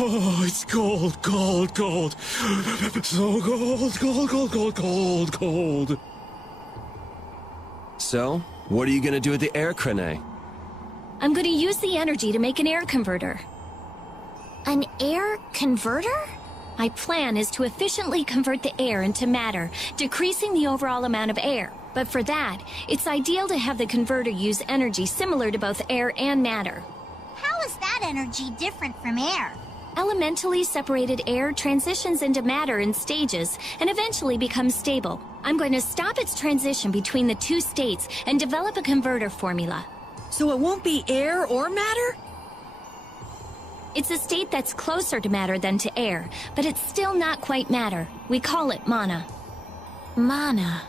Oh, it's cold, cold, cold. So cold, cold, cold, cold, cold, cold. So, what are you gonna do with the air crane? I'm gonna use the energy to make an air converter. An air converter? My plan is to efficiently convert the air into matter, decreasing the overall amount of air. But for that, it's ideal to have the converter use energy similar to both air and matter. How is that energy different from air? Elementally separated air transitions into matter in stages and eventually becomes stable. I'm going to stop its transition between the two states and develop a converter formula. So it won't be air or matter? It's a state that's closer to matter than to air, but it's still not quite matter. We call it mana. Mana.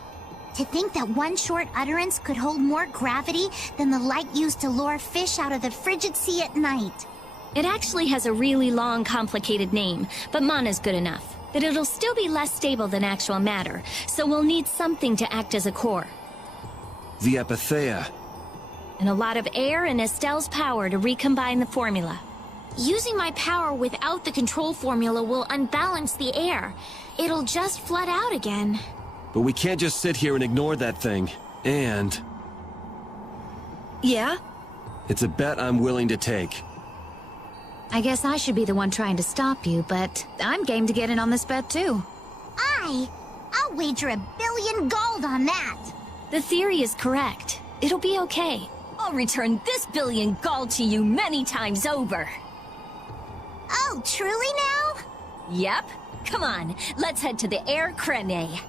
To think that one short utterance could hold more gravity than the light used to lure fish out of the frigid sea at night. It actually has a really long, complicated name, but mana's good enough. But it'll still be less stable than actual matter, so we'll need something to act as a core. The apatheia. And a lot of air and Estelle's power to recombine the formula. Using my power without the control formula will unbalance the air. It'll just flood out again. But we can't just sit here and ignore that thing. And... Yeah? it's a bet I'm willing to take. I guess I should be the one trying to stop you, but I'm game to get in on this bet too. I'll wager 1 billion gold on that. The theory is correct. It'll be okay. I'll return this 1 billion gold to you many times over. Oh, truly now? Yep. Come on, let's head to the air crane.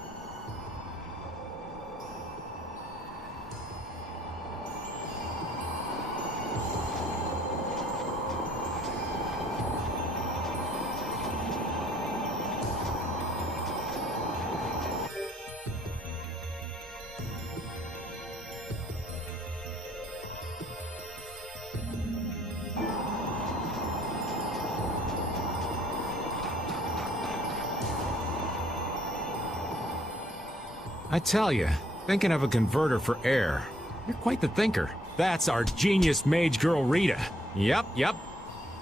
I tell you, thinking of a converter for air. You're quite the thinker. That's our genius mage girl Rita. Yep.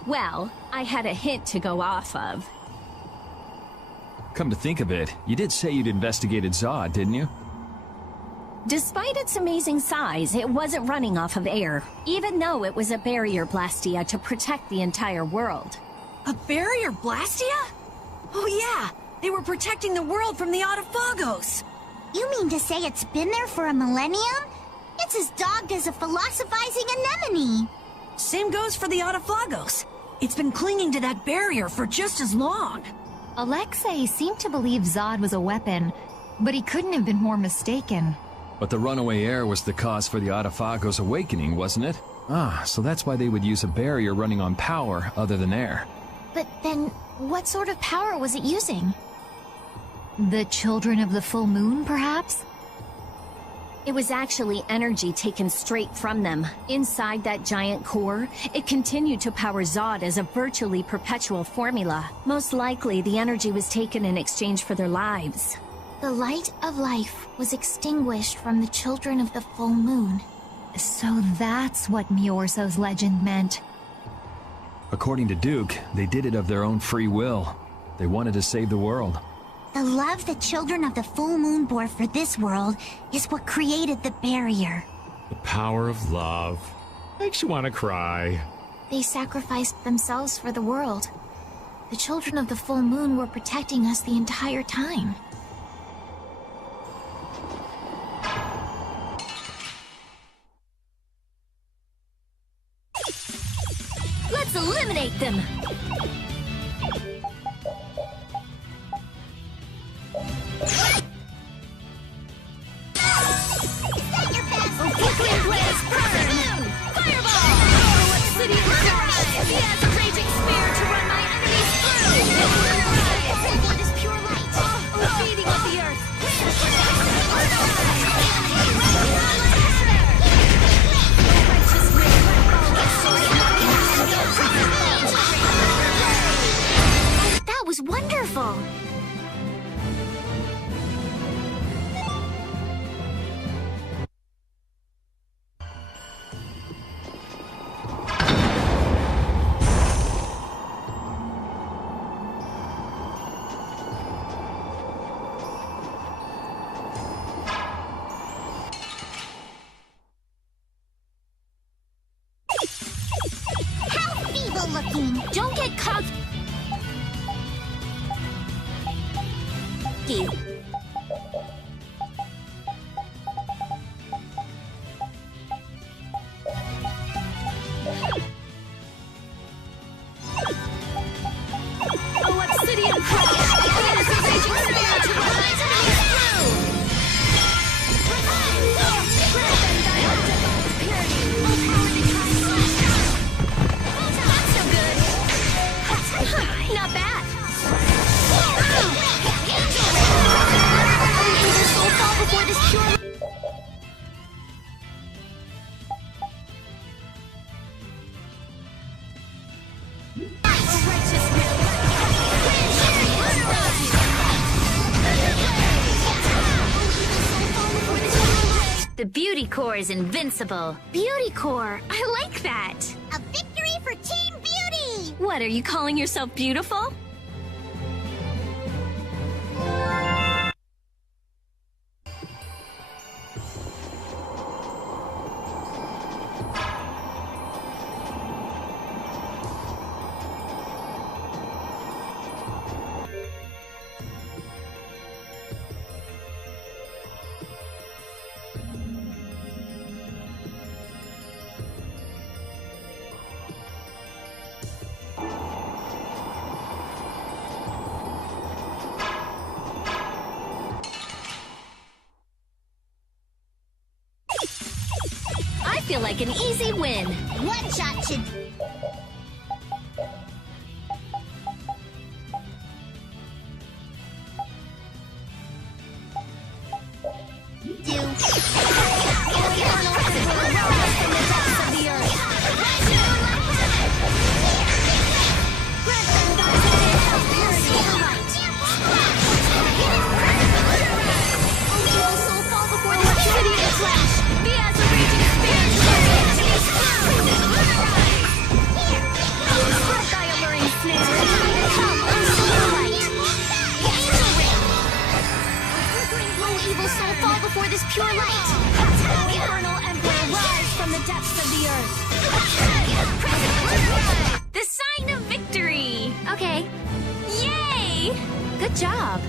Well, I had a hint to go off of. Come to think of it, you did say you'd investigated Zod, didn't you? Despite its amazing size, it wasn't running off of air, even though it was a barrier blastia to protect the entire world. A barrier blastia? Oh yeah, they were protecting the world from the adephagos. You mean to say it's been there for a millennium? It's as dogged as a philosophizing anemone. Same goes for the adephagos. It's been clinging to that barrier for just as long. Alexei seemed to believe Zod was a weapon, but he couldn't have been more mistaken. But the runaway air was the cause for the adephagos awakening, wasn't it? Ah, so that's why they would use a barrier running on power other than air. But then, what sort of power was it using? The children of the full moon, perhaps? It was actually energy taken straight from them. Inside that giant core, it continued to power Zod as a virtually perpetual formula. Most likely, the energy was taken in exchange for their lives. The light of life was extinguished from the children of the full moon. So that's what Miorso's legend meant. According to Duke, they did it of their own free will. They wanted to save the world. The love the children of the full moon bore for this world is what created the barrier. The power of love. Makes you want to cry. They sacrificed themselves for the world. The children of the full moon were protecting us the entire time. Let's eliminate them! That was wonderful! Don't get cocky. Oh, obsidian crush! It is a raging spirit to rise enemies through! Grab them, diamond purity! Not so good! Not bad! Evil soul fall before this pure... The beauty core is invincible. Beauty core! I like that! A victory for Team Beauty! What, are you calling yourself beautiful? I feel like an easy win. One shot should... Pure light! Infernal Emperor, rise from the depths of the earth! The sign of victory! Okay, Yay! good job.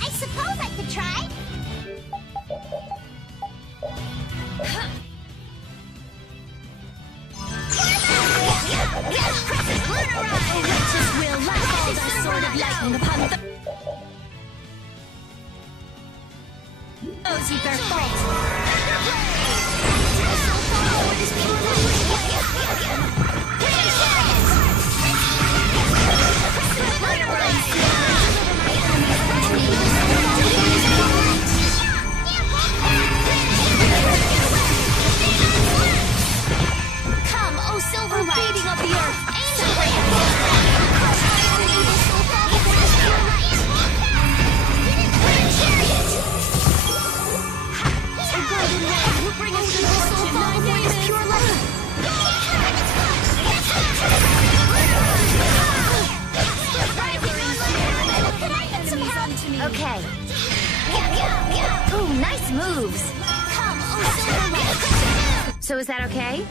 I suppose I could try. Witches will fall the sword of lightning upon the... Those who bear fault. Come, O silver beating of the earth, angel rain! Bring us good fortune, my name is pure light. Okay. Ooh, nice moves. Come, O silver light. So is that okay?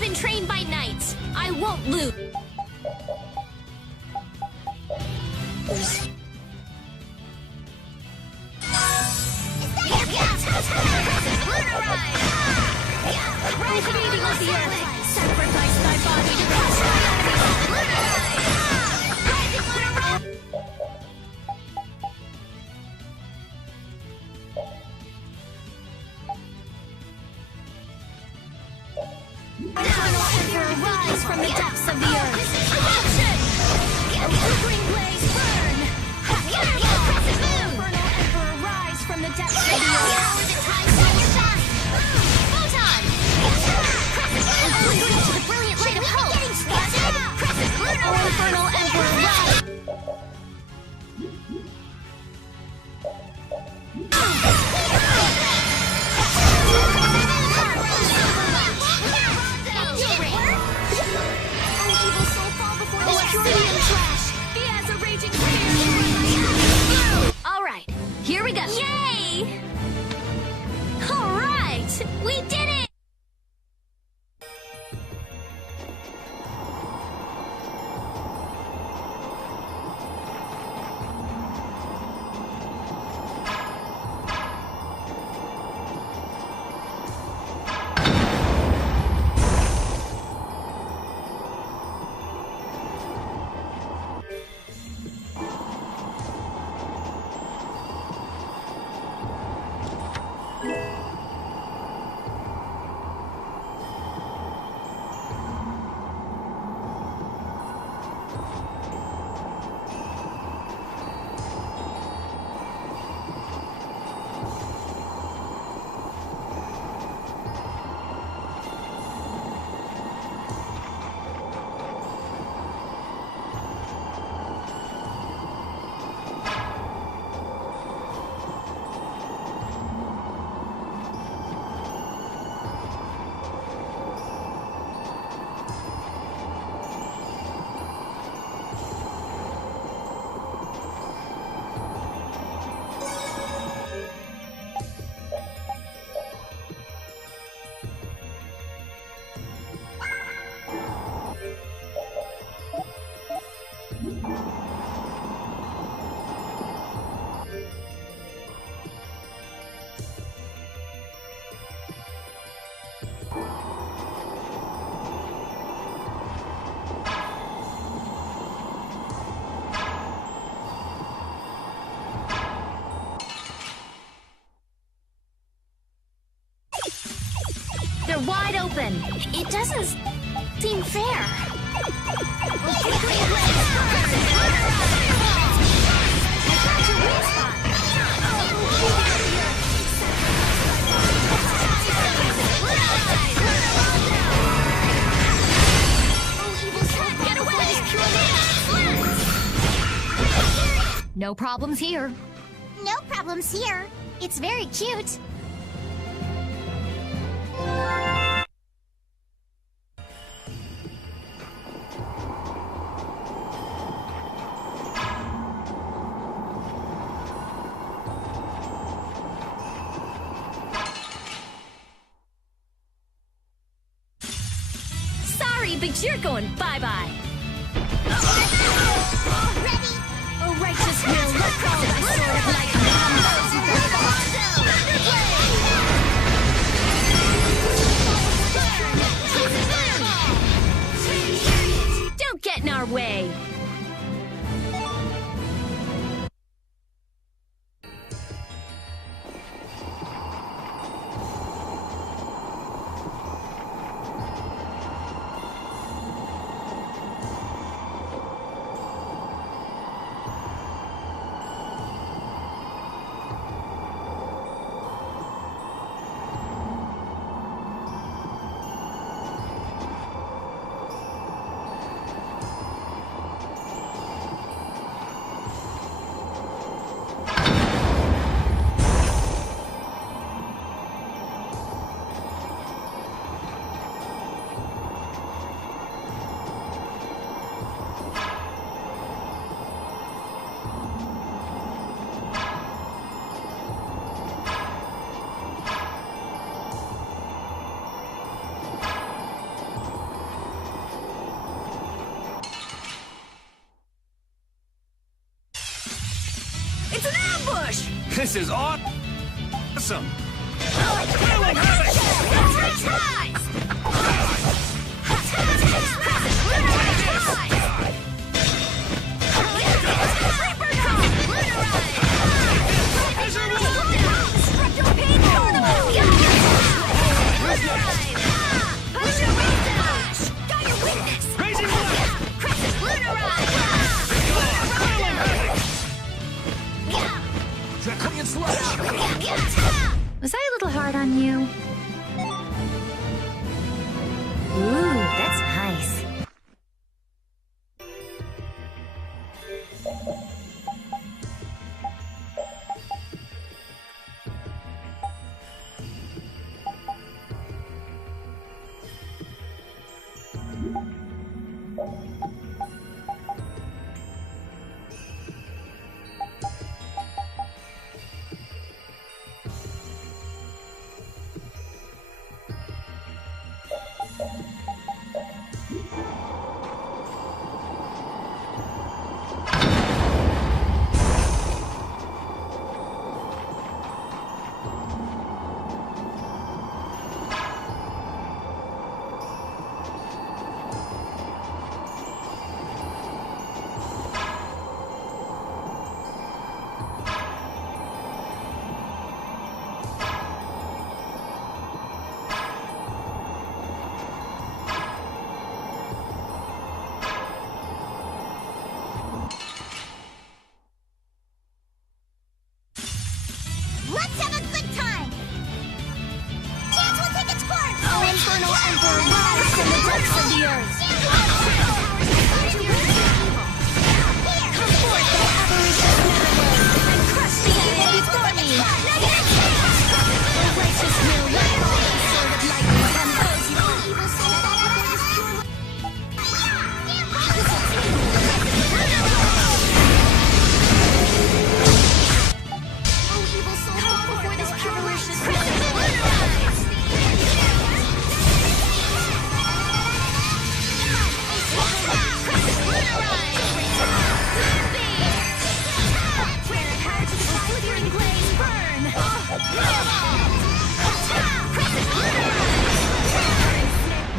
Been trained by knights. I won't lose. feeding of the earth! Sacrifice thy body to crush thy enemies! Rising on a rock! Eternal Emperor, rise from the depths of the earth! Action! A flickering blaze, burn! Crescent moon! Eternal Emperor, rise from the depths of the earth! Now is the time to shine! Photon! Crescent moon! Flickering to the brilliant light of hope! Getting started! Crescent moon! Infernal Emperor, rise! Here we go! Yay! Alright! We did it! They're wide open. It doesn't seem fair. Get away! No problems here. No problems here. It's very cute. But you're going bye-bye. Ready? A righteous will let fall thy sword of lightning on those who fall. Don't get in our way. It's an ambush! This is awesome! I will have it! Was I a little hard on you? Ooh, that's nice. Let's have a good time! Chance will take its course! Our infernal emperor rises from the depths of the earth! Come forth, thou avaricious nevermore, and crush the enemy before me! The righteous will light all the sword of lightning and those evil souls that before this pure before this ferocious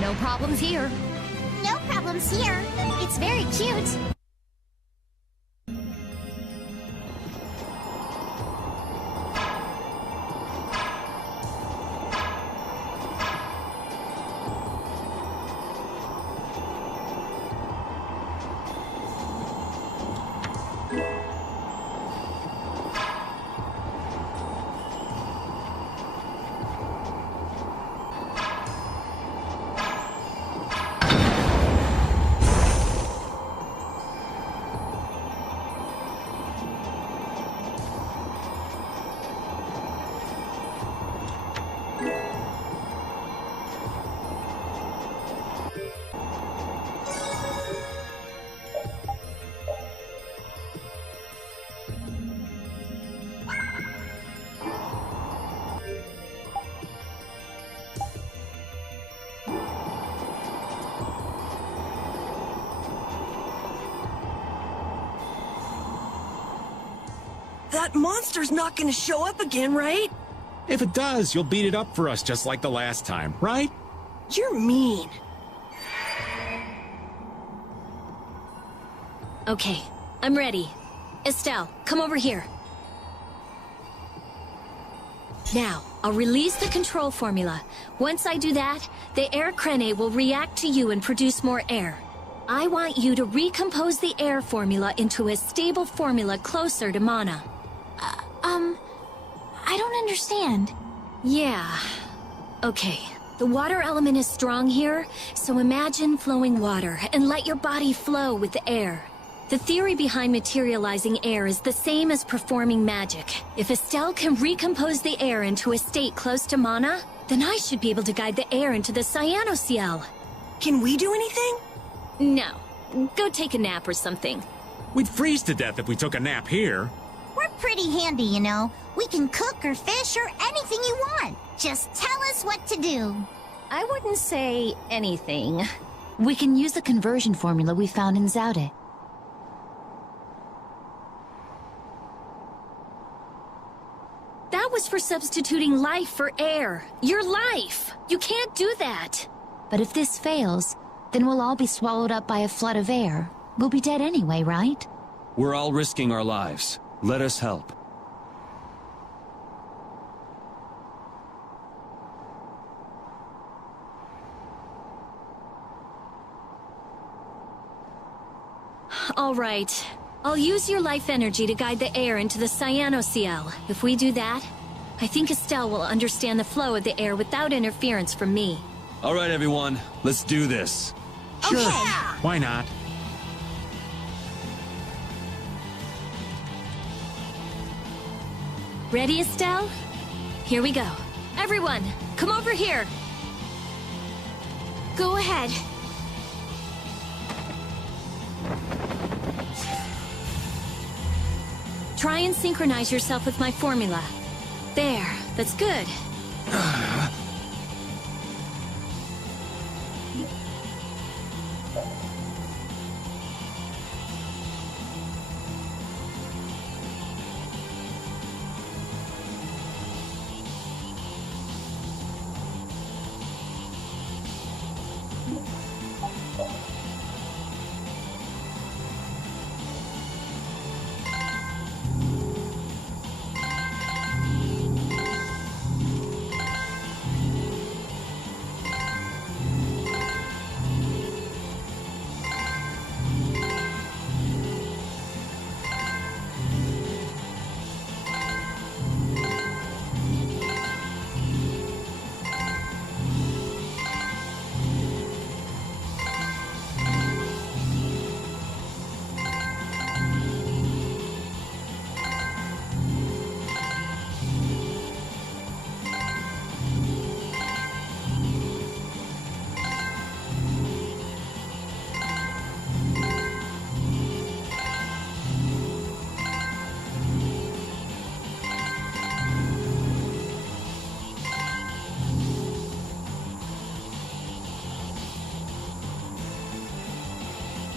No problems here. No problems here. It's very cute. That monster's not gonna show up again, right? If it does, you'll beat it up for us just like the last time, right? You're mean. Okay, I'm ready. Estelle, come over here. Now, I'll release the control formula. Once I do that, the air crene will react to you and produce more air. I want you to recompose the air formula into a stable formula closer to mana. I don't understand. Yeah. Okay. The water element is strong here, so imagine flowing water and let your body flow with the air. The theory behind materializing air is the same as performing magic. If Estelle can recompose the air into a state close to mana, then I should be able to guide the air into the Cyanoceal. Can we do anything? No. Go take a nap or something. We'd freeze to death if we took a nap here. We're pretty handy, you know. We can cook or fish or anything you want. Just tell us what to do. I wouldn't say anything. We can use the conversion formula we found in TOVDE. That was for substituting life for air. Your life! You can't do that! But if this fails, then we'll all be swallowed up by a flood of air. We'll be dead anyway, right? We're all risking our lives. Let us help. All right. I'll use your life energy to guide the air into the cyanociel. If we do that, I think Estelle will understand the flow of the air without interference from me. All right, everyone. Let's do this. Sure. Why not? Ready, Estelle? Here we go. Everyone, come over here. Go ahead. Try and synchronize yourself with my formula. There, that's good.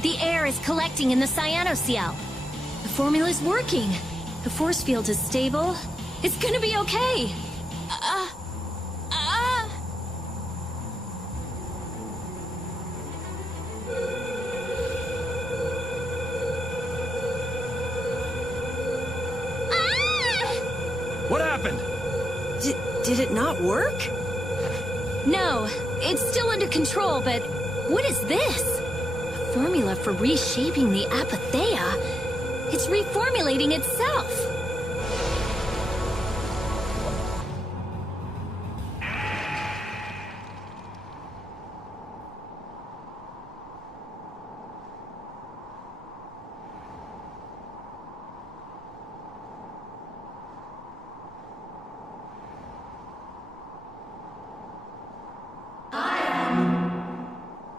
The air is collecting in the cyanociel. The formula's working. The force field is stable. It's gonna be okay. What happened? Did it not work? No, it's still under control, but what is this? A formula for reshaping the apatheia? It's reformulating itself.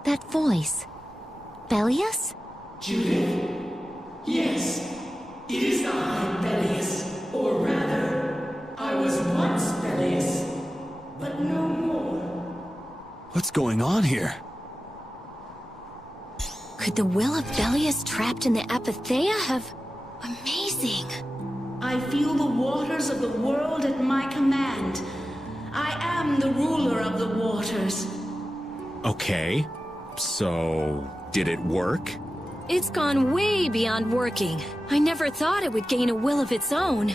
That voice. Bellius? Judith? Yes, it is I, Bellius. Or rather, I was once Bellius, but no more. What's going on here? Could the will of Bellius trapped in the apatheia have... Amazing. I feel the waters of the world at my command. I am the ruler of the waters. Okay. So, did it work? It's gone way beyond working. I never thought it would gain a will of its own.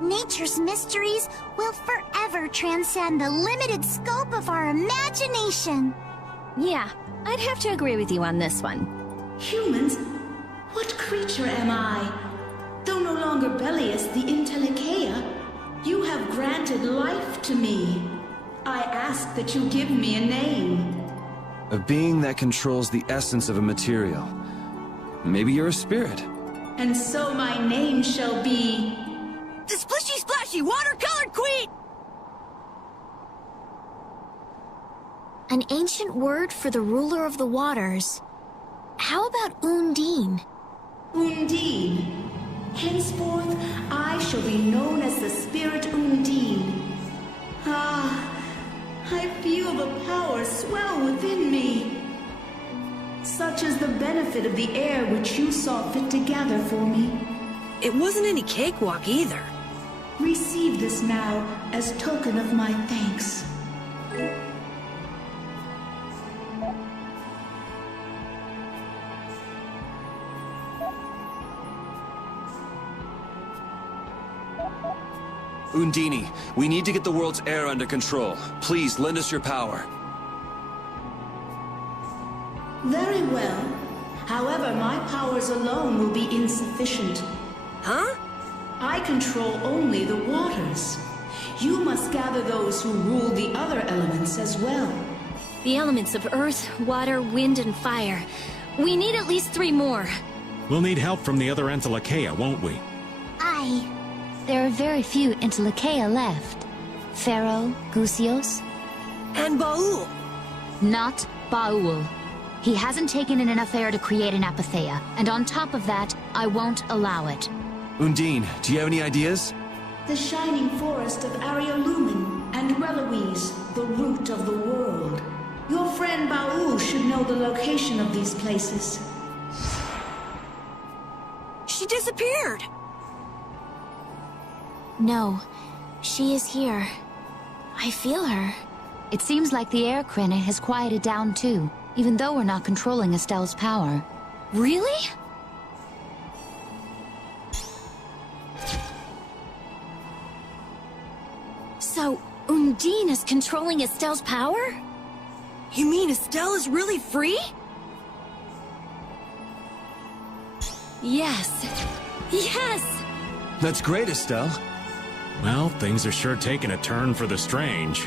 Nature's mysteries will forever transcend the limited scope of our imagination. Yeah, I'd have to agree with you on this one. Humans? What creature am I? Though no longer Bellius the Intellicheia, you have granted life to me. I ask that you give me a name. A being that controls the essence of a material. Maybe you're a spirit. And so my name shall be... The Splishy Splashy Watercolored Queen! An ancient word for the ruler of the waters. How about Undine? Undine. Henceforth, I shall be known as the spirit Undine. Ah, I feel the power swell within me. Such is the benefit of the air which you saw fit to gather for me. It wasn't any cakewalk either. Receive this now as token of my thanks. Undine, we need to get the world's air under control. Please, lend us your power. Very well. However, my powers alone will be insufficient. Huh? I control only the waters. You must gather those who rule the other elements as well. The elements of earth, water, wind, and fire. We need at least 3 more. We'll need help from the other Entelekea, won't we? There are very few Entelekea left. Pharaoh, Gusios. And Baul. Not Baul. He hasn't taken in enough air to create an apatheia, and on top of that, I won't allow it. Undine, do you have any ideas? The shining forest of Ariolumen and Reloise, the root of the world. Your friend Baul should know the location of these places. She disappeared. No, she is here. I feel her. It seems like the air Krene has quieted down too, even though we're not controlling Estelle's power. Really? So, Undine is controlling Estelle's power? You mean Estelle is really free? Yes. Yes! That's great, Estelle. Well, things are sure taking a turn for the strange.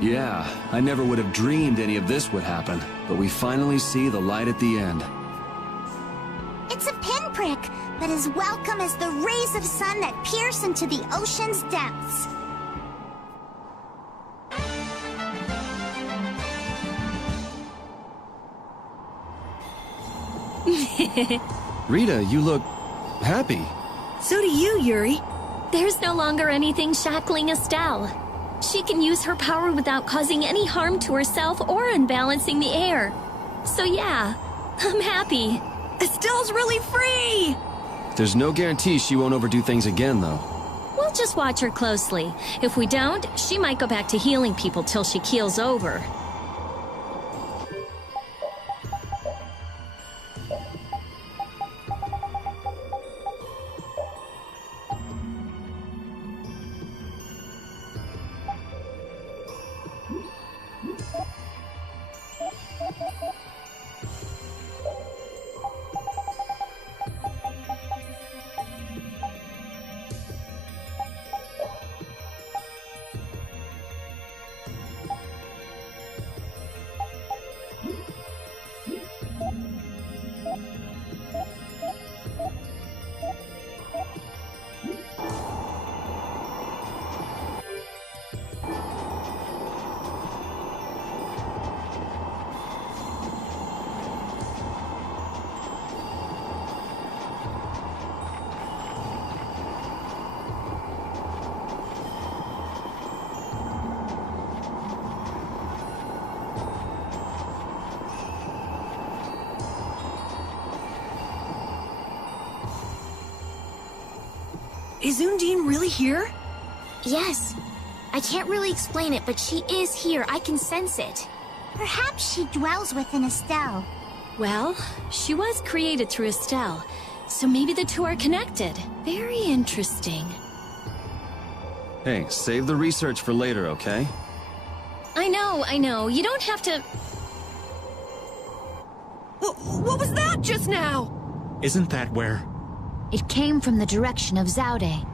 Yeah, I never would have dreamed any of this would happen, but we finally see the light at the end. It's a pinprick, but as welcome as the rays of sun that pierce into the ocean's depths. Rita, you look happy. So do you, Yuri. There's no longer anything shackling Estelle. She can use her power without causing any harm to herself or unbalancing the air. So yeah, I'm happy. Estelle's really free! There's no guarantee she won't overdo things again, though. We'll just watch her closely. If we don't, she might go back to healing people till she keels over. Is Undine really here? Yes. I can't really explain it, but she is here. I can sense it. Perhaps she dwells within Estelle. Well, she was created through Estelle, so maybe the two are connected. Very interesting. Hey, save the research for later, okay? I know. You don't have to... What was that just now? Isn't that where... It came from the direction of Zaude.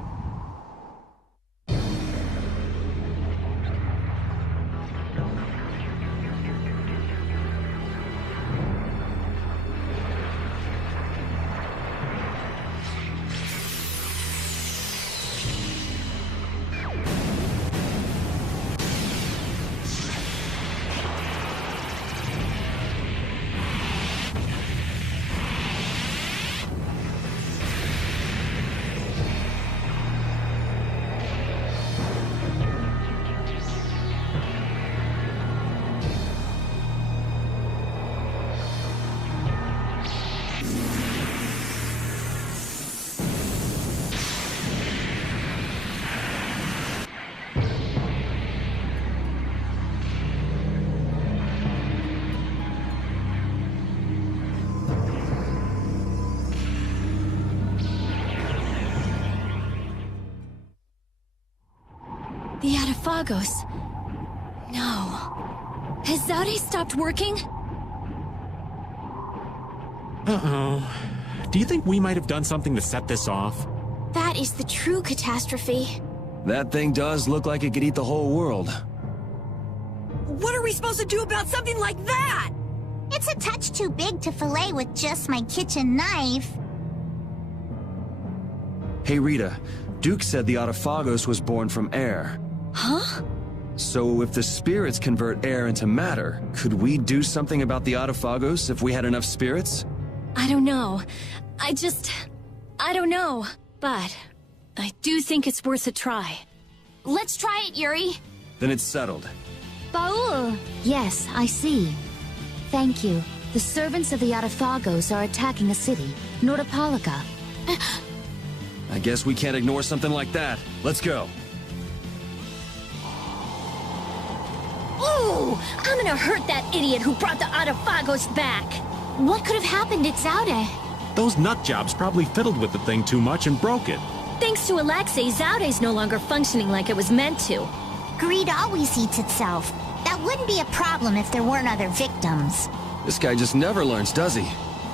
adephagos. No. Has Zaude stopped working? Uh-oh. Do you think we might have done something to set this off? That is the true catastrophe. That thing does look like it could eat the whole world. What are we supposed to do about something like that? It's a touch too big to fillet with just my kitchen knife. Hey Rita, Duke said the adephagos was born from air. Huh? So if the spirits convert air into matter, could we do something about the adephagos if we had enough spirits? I don't know. I don't know. But I do think it's worth a try. Let's try it, Yuri. Then it's settled. Baul! Yes, I see. Thank you. The servants of the adephagos are attacking a city, Nordopolica. I guess we can't ignore something like that. Let's go. Ooh! I'm gonna hurt that idiot who brought the adephagos back! What could have happened at Zaude? Those nut jobs probably fiddled with the thing too much and broke it. Thanks to Alexei, Zaude's no longer functioning like it was meant to. Greed always eats itself. That wouldn't be a problem if there weren't other victims. This guy just never learns, does he?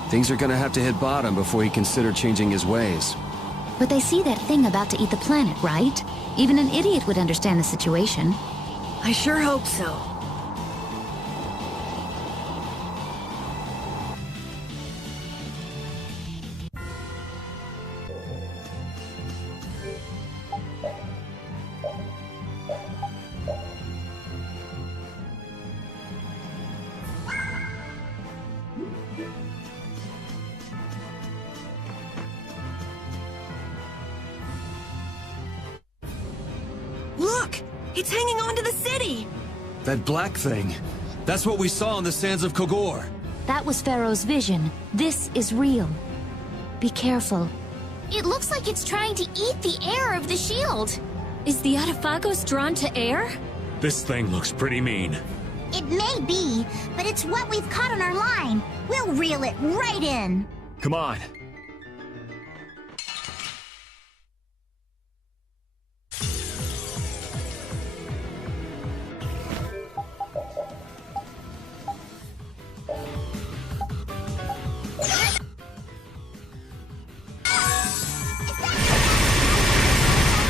Things are gonna have to hit bottom before he consider changing his ways. But they see that thing about to eat the planet, right? Even an idiot would understand the situation. I sure hope so. Look! It's hanging on to the city! That black thing. That's what we saw on the sands of Kogor. That was Pharaoh's vision. This is real. Be careful. It looks like it's trying to eat the air of the shield. Is the adephagos drawn to air? This thing looks pretty mean. It may be, but it's what we've caught on our line. We'll reel it right in. Come on.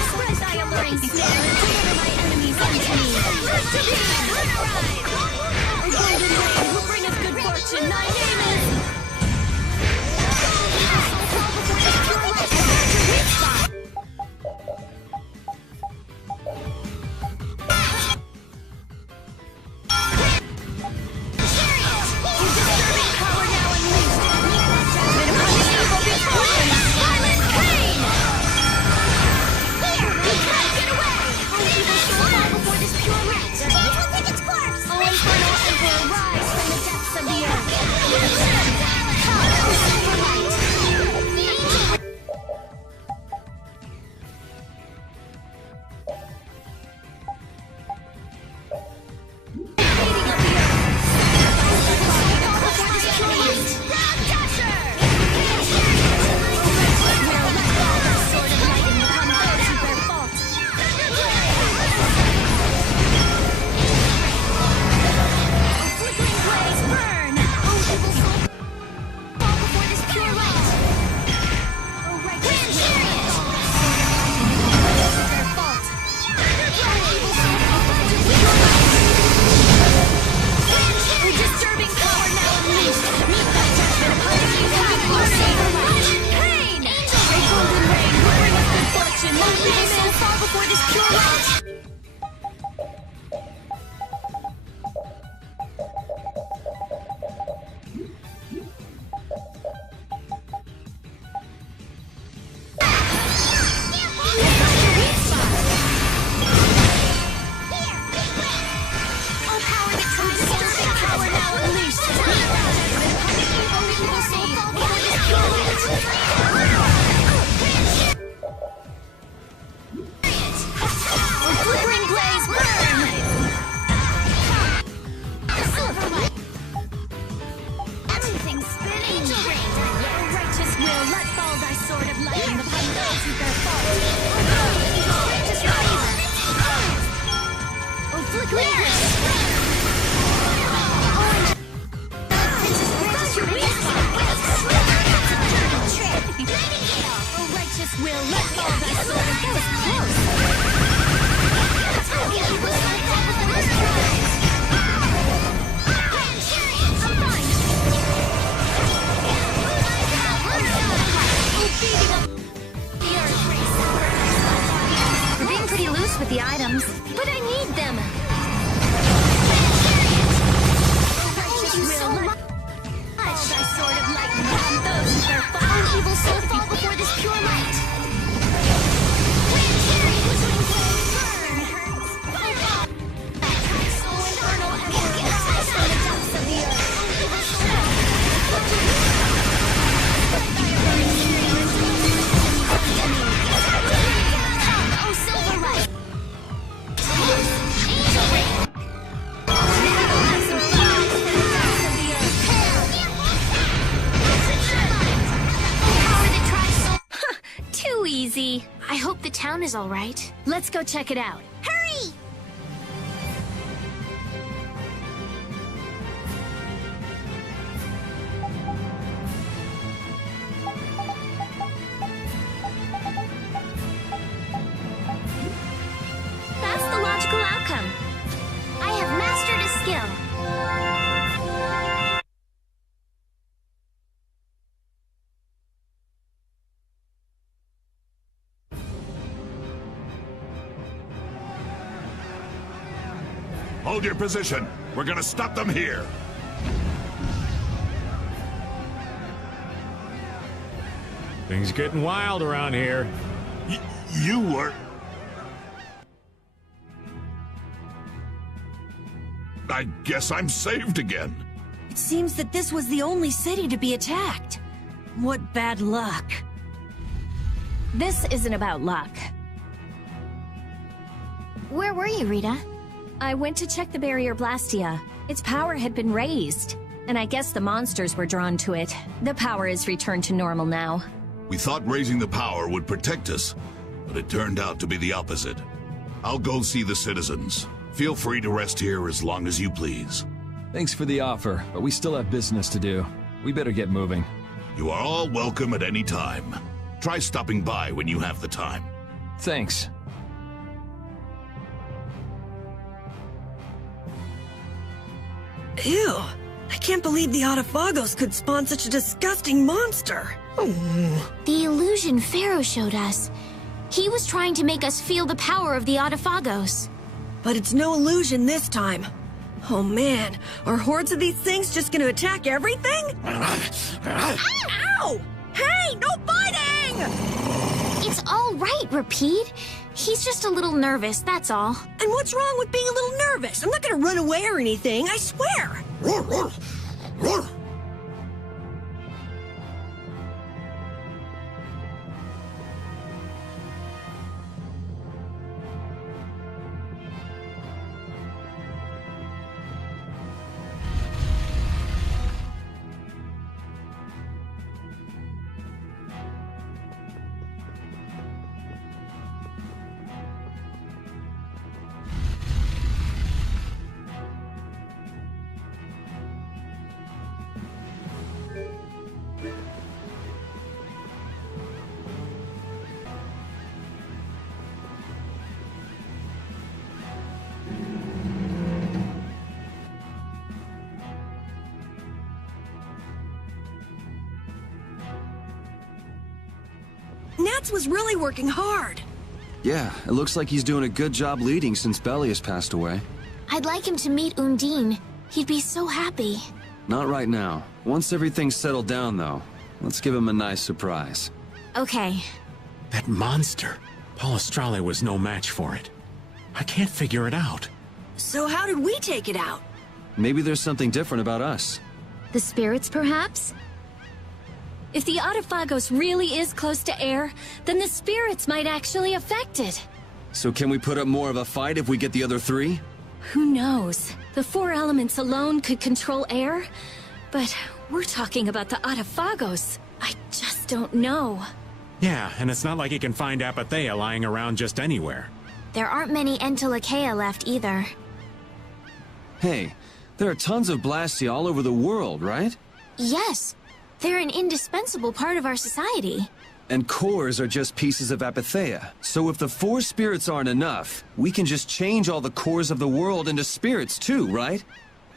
Spread thy alluring snare and deliver my enemies unto me. Persevere, Lunaride! O golden rain who bringeth good fortune, thy name is... down is all right. Let's go check it out. Hurry! That's the logical outcome. I have mastered a skill. Hold your position. We're gonna stop them here. Things getting wild around here. You were... I guess I'm saved again. It seems that this was the only city to be attacked. What bad luck. This isn't about luck. Where were you, Rita? I went to check the barrier Blastia. Its power had been raised, and I guess the monsters were drawn to it. The power is returned to normal now. We thought raising the power would protect us, but it turned out to be the opposite. I'll go see the citizens. Feel free to rest here as long as you please. Thanks for the offer, but we still have business to do. We better get moving. You are all welcome at any time. Try stopping by when you have the time. Thanks. Ew. I can't believe the adephagos could spawn such a disgusting monster. The illusion Pharaoh showed us. He was trying to make us feel the power of the adephagos. But it's no illusion this time. Oh man, are hordes of these things just gonna attack everything? Ow! Hey, no biting! It's all right, Repeat. He's just a little nervous, that's all. And what's wrong with being a little nervous? I'm not gonna run away or anything, I swear! Nats was really working hard. Yeah, it looks like he's doing a good job leading since Belly has passed away. I'd like him to meet Undine. He'd be so happy. Not right now. Once everything's settled down, though, let's give him a nice surprise. Okay. That monster. Paul Astrale was no match for it. I can't figure it out. So how did we take it out? Maybe there's something different about us. The spirits, perhaps? If the adephagos really is close to air, then the spirits might actually affect it. So can we put up more of a fight if we get the other three? Who knows? The four elements alone could control air, but we're talking about the adephagos. I just don't know. Yeah, and it's not like he can find Apathea lying around just anywhere. There aren't many Entelekea left either. Hey, there are tons of Blastia all over the world, right? Yes. They're an indispensable part of our society. And cores are just pieces of Apathea. So if the four spirits aren't enough, we can just change all the cores of the world into spirits too, right?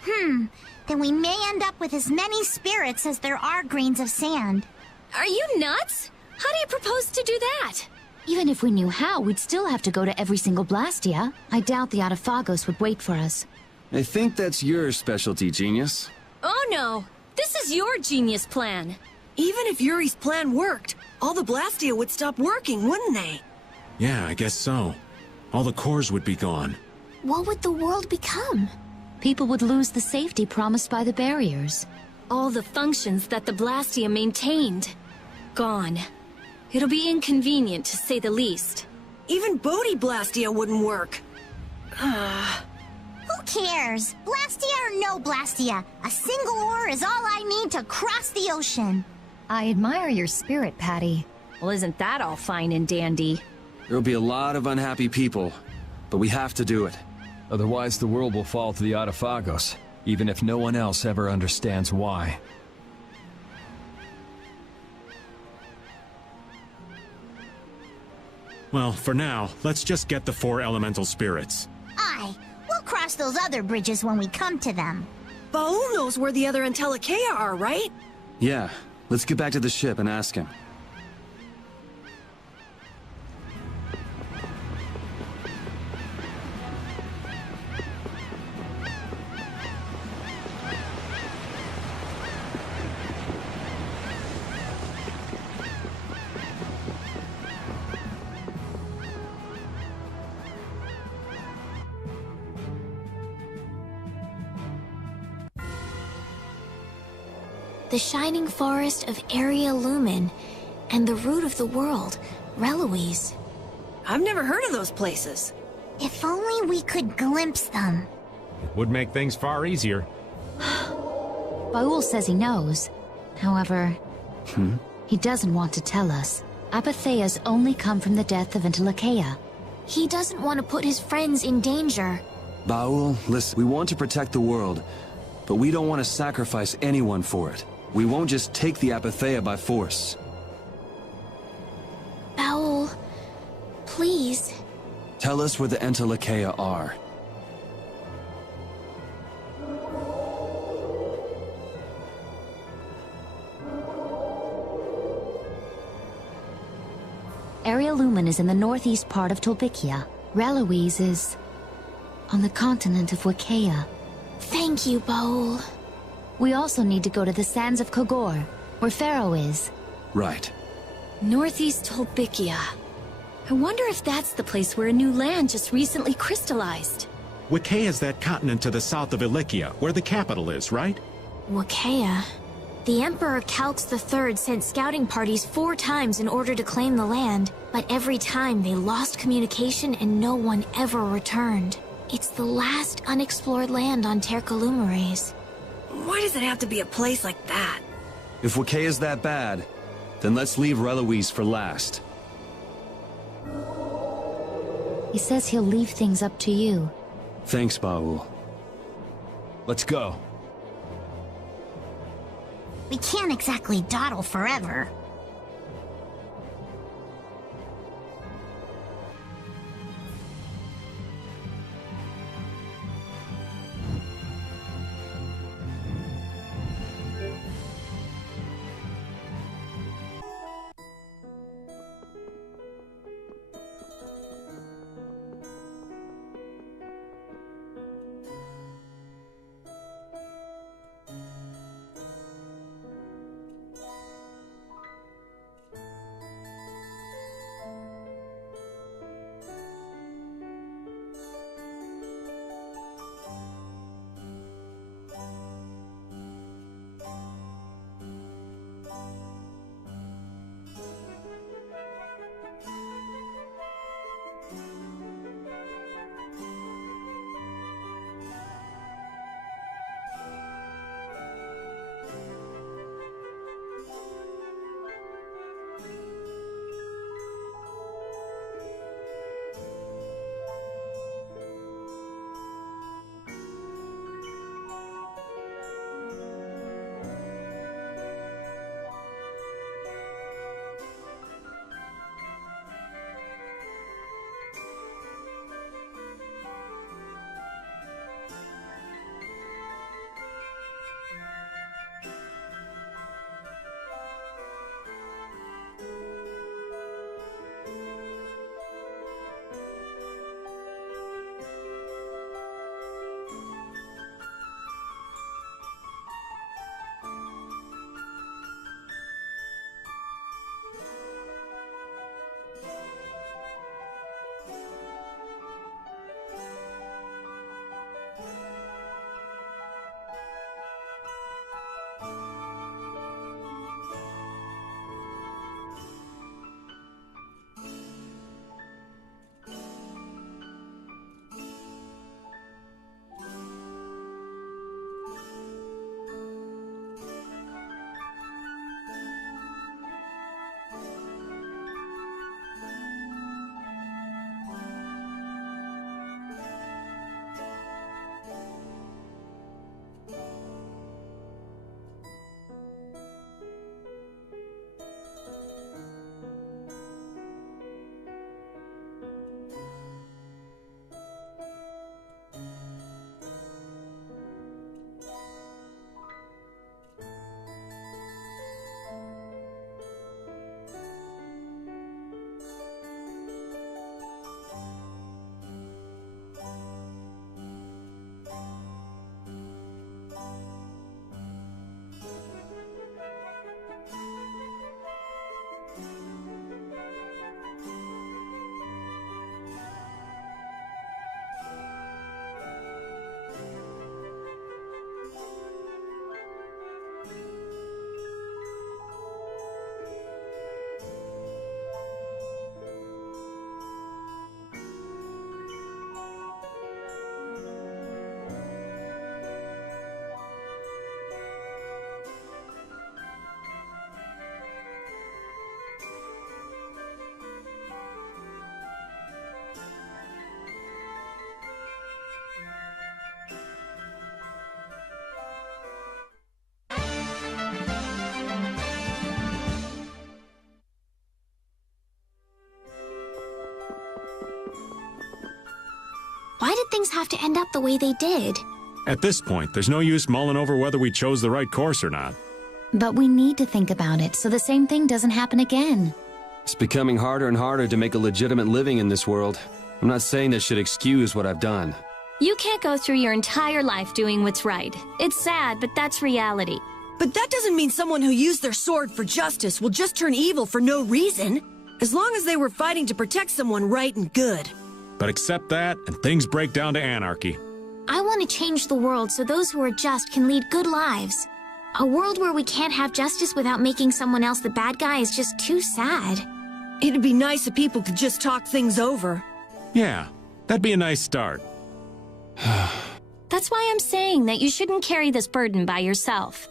Then we may end up with as many spirits as there are grains of sand. Are you nuts? How do you propose to do that? Even if we knew how, we'd still have to go to every single Blastia. I doubt the adephagos would wait for us. I think that's your specialty, genius. Oh no! This is your genius plan. Even if Yuri's plan worked, all the Blastia would stop working, wouldn't they? Yeah, I guess so. All the cores would be gone. What would the world become? People would lose the safety promised by the barriers. All the functions that the Blastia maintained. Gone. It'll be inconvenient, to say the least. Even Bodhi Blastia wouldn't work. Who cares? Blastia or no Blastia? A single ore is all I need to cross the ocean. I admire your spirit, Patty. Well, isn't that all fine and dandy? There'll be a lot of unhappy people, but we have to do it. Otherwise, the world will fall to the adephagos, even if no one else ever understands why. Well, for now, let's just get the 4 elemental spirits. Aye, we'll cross those other bridges when we come to them. Baul knows where the other Entelekea are, right? Yeah, let's get back to the ship and ask him. The shining forest of Area Lumen, and the root of the world, Reloise. I've never heard of those places. If only we could glimpse them. It would make things far easier. Baul says he knows. However, he doesn't want to tell us. Apatheas only come from the death of Entelekea. He doesn't want to put his friends in danger. Baul, listen, we want to protect the world, but we don't want to sacrifice anyone for it. We won't just take the Apatheia by force. Baul, please. Tell us where the Entelekea are. Area Lumen is in the northeast part of Tolbikia. Reloise is on the continent of Wakea. Thank you, Baul. We also need to go to the sands of Kogor, where Pharaoh is. Right. Northeast Tolbikia. I wonder if that's the place where a new land just recently crystallized. Wakea is that continent to the south of Ilikia, where the capital is, right? Wakea. The Emperor Calx III sent scouting parties 4 times in order to claim the land, but every time they lost communication and no one ever returned. It's the last unexplored land on Tercalumeres. Why does it have to be a place like that? If Wakea is that bad, then let's leave Reloise for last. He says he'll leave things up to you. Thanks, Baul. Let's go. We can't exactly dawdle forever. Why did things have to end up the way they did? At this point, there's no use mulling over whether we chose the right course or not. But we need to think about it so the same thing doesn't happen again. It's becoming harder and harder to make a legitimate living in this world. I'm not saying that should excuse what I've done. You can't go through your entire life doing what's right. It's sad, but that's reality. But that doesn't mean someone who used their sword for justice will just turn evil for no reason. As long as they were fighting to protect someone right and good. But accept that, and things break down to anarchy. I want to change the world so those who are just can lead good lives. A world where we can't have justice without making someone else the bad guy is just too sad. It'd be nice if people could just talk things over. Yeah, that'd be a nice start. That's why I'm saying that you shouldn't carry this burden by yourself.